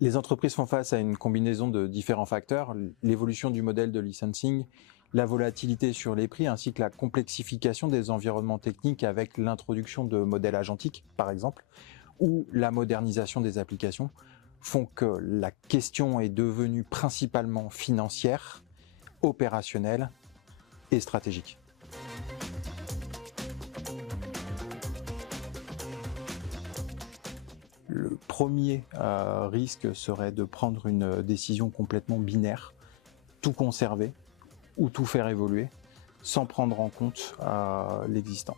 Les entreprises font face à une combinaison de différents facteurs, l'évolution du modèle de licensing, la volatilité sur les prix ainsi que la complexification des environnements techniques avec l'introduction de modèles agentiques, par exemple, ou la modernisation des applications, font que la question est devenue principalement financière, opérationnelle et stratégique. Le premier risque serait de prendre une décision complètement binaire, tout conserver ou tout faire évoluer, sans prendre en compte l'existant.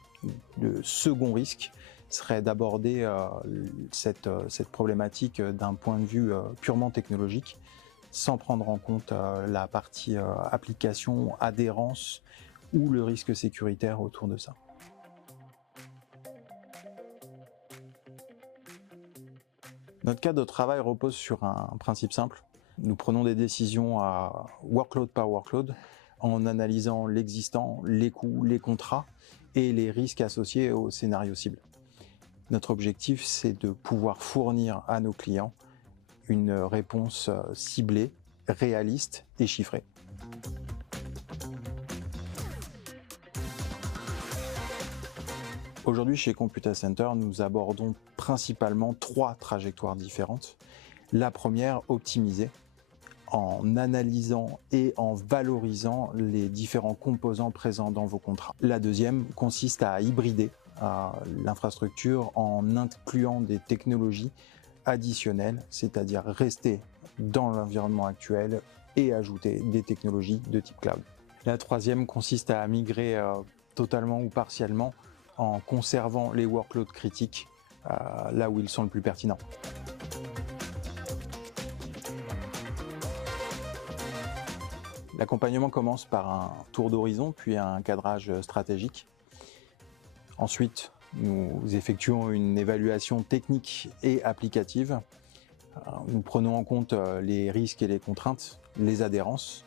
Le second risque serait d'aborder cette problématique d'un point de vue purement technologique, sans prendre en compte la partie application, adhérence ou le risque sécuritaire autour de ça. Notre cadre de travail repose sur un principe simple. Nous prenons des décisions à workload par workload en analysant l'existant, les coûts, les contrats et les risques associés au scénario cible. Notre objectif, c'est de pouvoir fournir à nos clients une réponse ciblée, réaliste et chiffrée. Aujourd'hui, chez Computacenter, nous abordons principalement 3 trajectoires différentes. La première, optimiser, en analysant et en valorisant les différents composants présents dans vos contrats. La deuxième consiste à hybrider l'infrastructure en incluant des technologies additionnelles, c'est-à-dire rester dans l'environnement actuel et ajouter des technologies de type cloud. La troisième consiste à migrer totalement ou partiellement en conservant les workloads critiques là où ils sont le plus pertinents. L'accompagnement commence par un tour d'horizon, puis un cadrage stratégique. Ensuite, nous effectuons une évaluation technique et applicative. Nous prenons en compte les risques et les contraintes, les adhérences,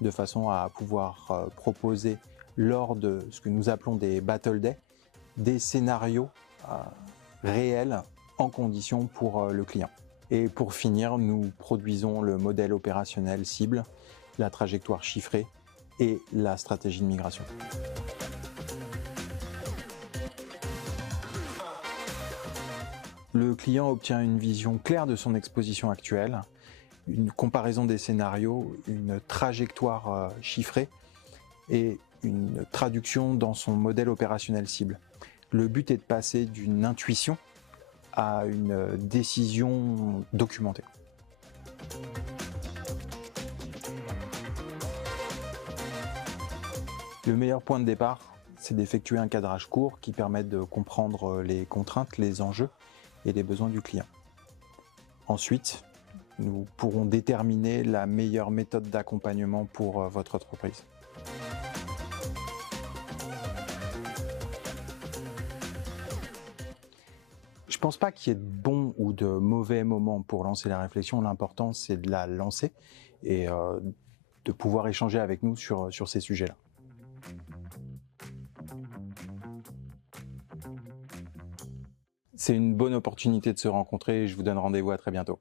de façon à pouvoir proposer lors de ce que nous appelons des Battle Days, des scénarios réels en condition pour le client. Et pour finir, nous produisons le modèle opérationnel cible, la trajectoire chiffrée et la stratégie de migration. Le client obtient une vision claire de son exposition actuelle, une comparaison des scénarios, une trajectoire chiffrée et une traduction dans son modèle opérationnel cible. Le but est de passer d'une intuition à une décision documentée. Le meilleur point de départ, c'est d'effectuer un cadrage court qui permet de comprendre les contraintes, les enjeux et les besoins du client. Ensuite, nous pourrons déterminer la meilleure méthode d'accompagnement pour votre entreprise. Je ne pense pas qu'il y ait de bons ou de mauvais moments pour lancer la réflexion. L'important, c'est de la lancer et de pouvoir échanger avec nous sur ces sujets-là. C'est une bonne opportunité de se rencontrer et je vous donne rendez-vous à très bientôt.